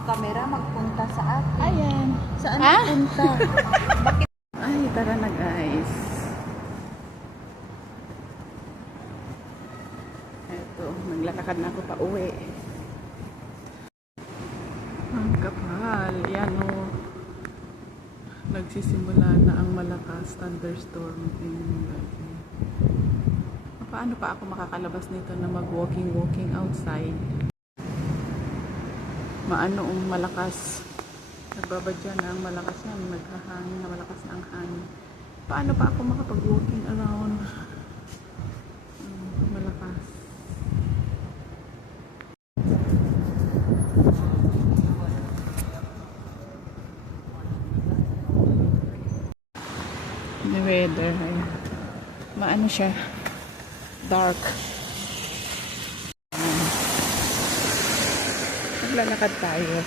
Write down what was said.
ang camera magpunta sa atin. Ayan. Saan Ah? punta? Bakit? Ay, tara na guys. Eto, naglalakad na ako pa uwi. Ang kapal. Yan o. Nagsisimula na ang malakas thunderstorm in paano pa ako makakalabas nito na mag-walking outside? Maano malakas. Nagbabadya na ang malakas yan. Naghahangin na malakas na ang hangin. Paano pa ako makapag-walking around? Malakas. The weather. Maano siya? Dark. Naglalakad tayo.